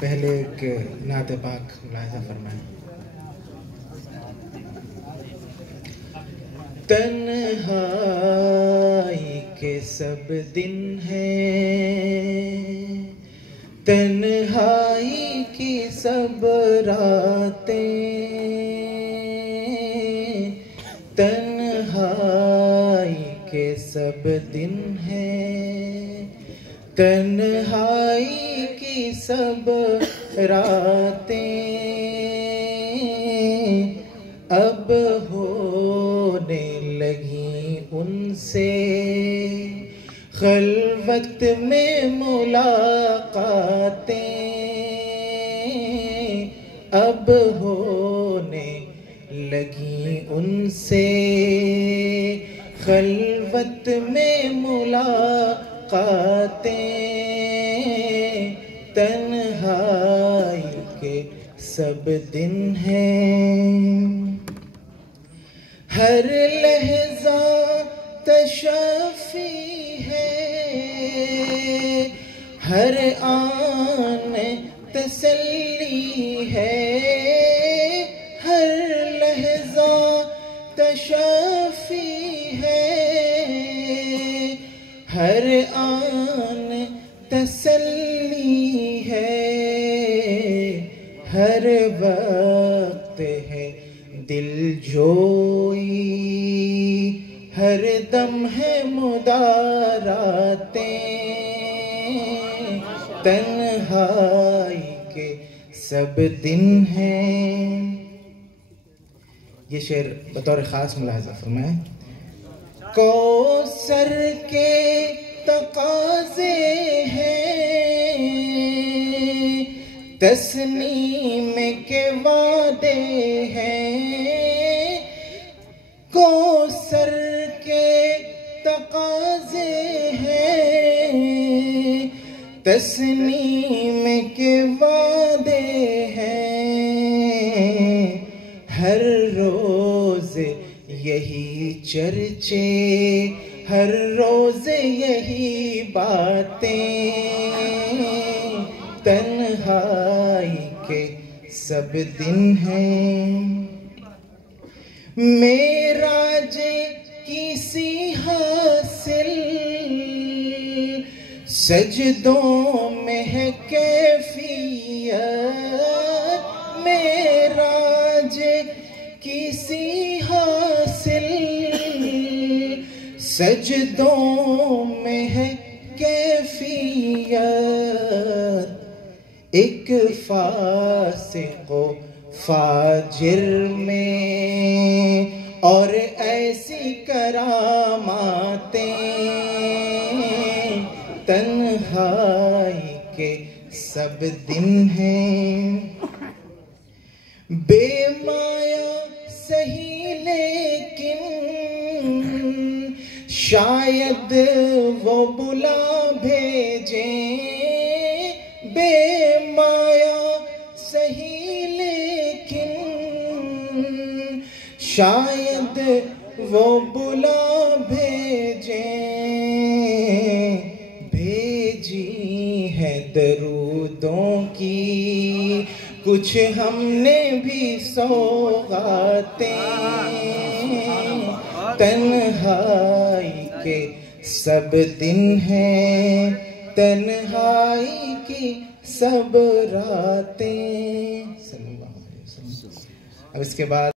पहले एक नात पाक मुलाहिज़ा फरमाएं। तन्हाई के सब दिन हैं, तन्हाई की सब रातें, तन्हाई के सब दिन हैं, तन्हाई की सब रातें, अब होने लगी उनसे खलवत में मुलाकातें, अब होने लगी उनसे खलवत में मुलाकातें, तन्हाई के सब दिन हैं। हर लहज़ा तशफ़ी है, हर आन तसल्ली है, हर लहज़ा तशफ़ी है, हर आन तसल्ली है, हर वक्त है दिलजोई, हर दम है मुदारातें, तन्हाई के सब दिन हैं। ये शेर बतौर ख़ास मुलाहिज़ा फरमाएं। कौसर के तकाज़े हैं, तस्नीम के वादे हैं, कौसर के तकाज़े हैं, तस्नीम के वादे हैं, हर रोज़ यही चर्चे, हर रोज़ यही बातें, तन्हाई के सब दिन हैं। मेराज किसी हासिल सजदों में है कैफियत, मेराज किसी हासिल सजदों में है कैफियत, एक फासिको फाजिर में और ऐसी करामातें, तन्हाई के सब दिन हैं। बेमाया सही लेकिन शायद वो बुला भेजें, बेमाया सही लेकिन शायद वो बुला भेजें, भेजी है दरूदों की कुछ हमने भी सौगातें, तन्हाई के सब दिन हैं, तन्हाई की सब रातें। अब इसके बाद